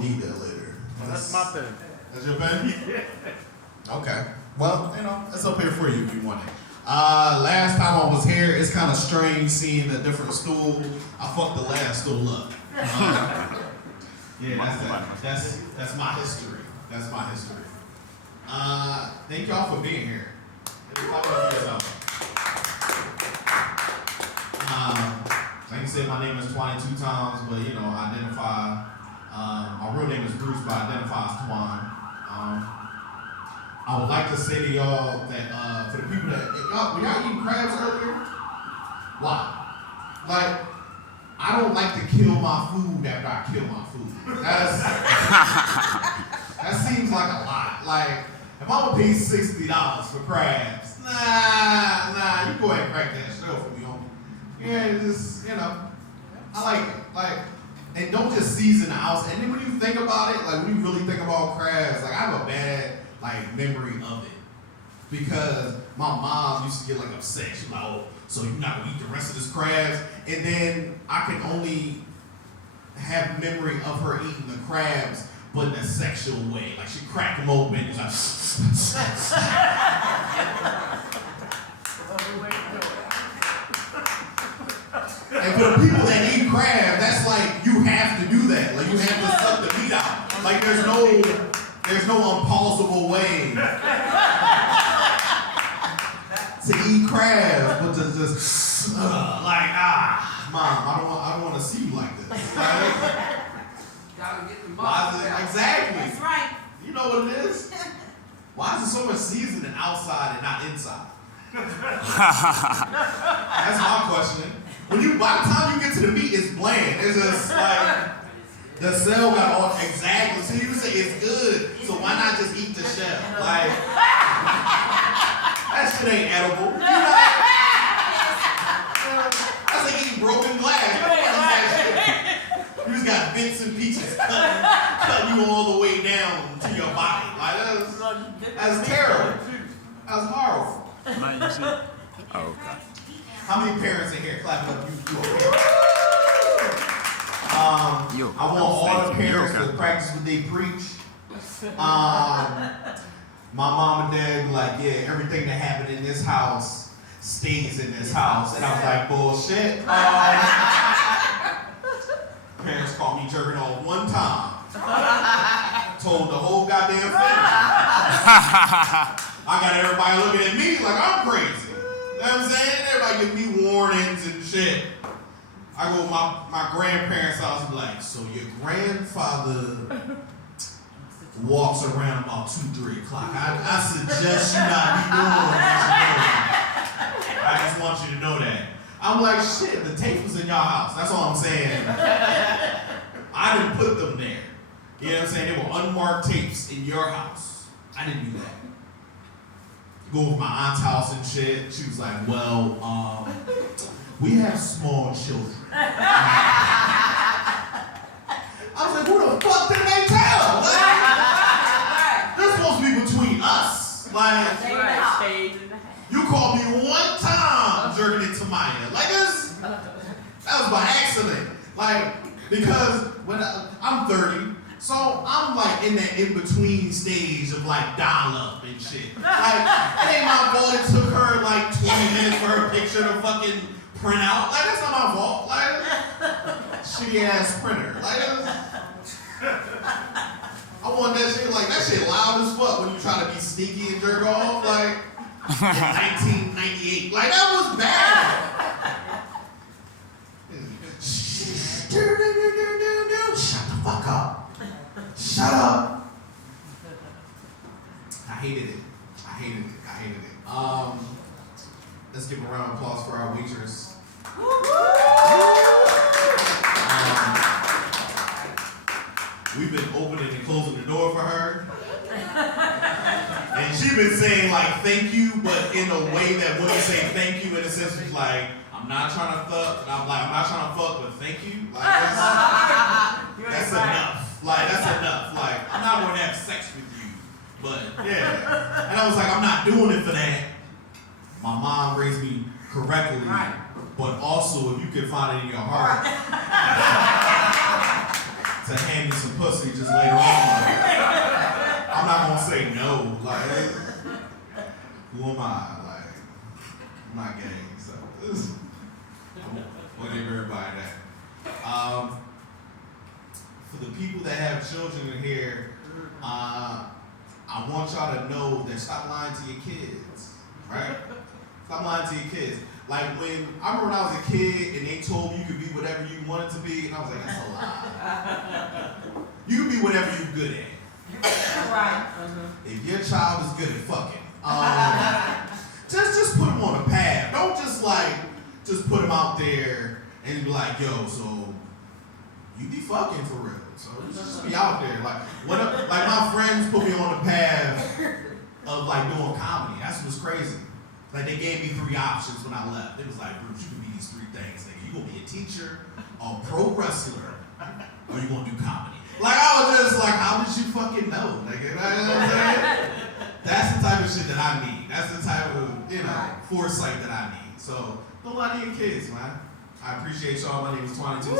gonna need that later. That's my pen. That's your pen? Okay. Well, you know, it's up here for you if you want it. Last time I was here, it's kind of strange seeing a different stool. I fucked the last stool up. Yeah, that's my history. That's my history. Thank y'all for being here. Talk about yourself. Like you said, my name is 22 Times, but you know, I identify. My real name is Bruce, but I identify as Twan. I would like to say to y'all that for the people that were y'all eating crabs earlier? Why? Like, I don't like to kill my food after I kill my food. That seems like a lot. Like, if I'm gonna pay $60 for crabs, nah, you go ahead and crack that shell for me, homie. Yeah, just, you know, I like it. Like, and don't just season the house. And then when you think about it, like when you really think about crabs, like I have a bad memory of it. Because my mom used to get like upset. She's like, oh, so you're not gonna eat the rest of this crabs? And then I can only have memory of her eating the crabs, but in a sexual way. Like she cracked them open and like, and for the people that eat crab, that's like, you have to do that. Like you have to suck the meat out. Like there's no unpausable way to eat crabs, but to just Mom, I don't want to see you like this. Right? Gotta get the muscles out. Exactly. That's right. You know what it is? Why is there so much seasoning outside and not inside? That's my question. By the time you get to the meat, it's bland. It's just like the cell got all exactly. So you say it's good, so why not just eat the shell? Like that shit ain't edible. You know? That's like eating broken glass. You just got bits and pieces cutting you all the way down to your body. Like that's terrible. That's horrible. Oh, okay. How many parents in here clap up? You a parent? I want all the parents to practice what they preach. My mom and dad be like, yeah, everything that happened in this house stays in this house. And I was like, bullshit. Parents caught me jerking off one time. Told the whole goddamn family. I got everybody looking at me like I'm crazy. You know what I'm saying? Everybody give me warnings and shit. I go to my grandparents' house and be like, so your grandfather walks around about 2-3 o'clock. I suggest you not be doing what I just want you to know that. I'm like, shit, the tape was in y'all house. That's all I'm saying. I didn't put them there. You know what I'm saying? They were unmarked tapes in your house. I didn't do that. Go over my aunt's house and shit. She was like, well, we have small children. I was like, who the fuck did they tell? Like, they're supposed to be between us. Like, you called me one time jerking it to Maya. Like, that was by accident. Like, because when I'm 30, so I'm like in that in-between stage of like dial-up and shit. Like, it ain't my fault it took her like 20 minutes for her picture to fucking print out. Like, that's not my fault. Like, shitty ass printer. Like, I want that shit, like, that shit loud as fuck when you try to be sneaky and jerk off. Like, in 1998. Like, that was bad. Shut the fuck up. Shut up. I hated it. Let's give a round of applause for our waitress. We've been opening and closing the door for her. And she's been saying like thank you, but in a way that wouldn't say thank you in a sense of like, I'm not trying to fuck, and I'm not trying to fuck, but thank you. Like that's enough. Like that's enough. Like I'm not gonna have sex with you. But yeah. And I was like, I'm not doing it for that. My mom raised me correctly, but also if you can find it in your heart to to hand me some pussy just later on. I'm not gonna say no. Like, who am I? Like, I'm not gay, so I'm gonna give everybody that. For the people that have children in here, I want y'all to know that stop lying to your kids, right? Stop lying to your kids. Like I remember when I was a kid and they told me you could be whatever you wanted to be, and I was like, that's a lie. You can be whatever you're good at. Right. If your child is good at fucking, just put them on a path. Don't just put them out there and be like, yo, so you be fucking for real. So just be out there. Like my friends put me on the path of like doing comedy. That's what's crazy. Like they gave me 3 options when I left. It was like, Bruce, you can be these 3 things. Like, you gonna be a teacher, a pro wrestler, or you gonna do comedy. Like I was just like, how did you fucking know? Like, you know what I'm saying? That's the type of shit that I need. That's the type of, foresight that I need. So don't lie to your kids, man. I appreciate y'all. My name is 22.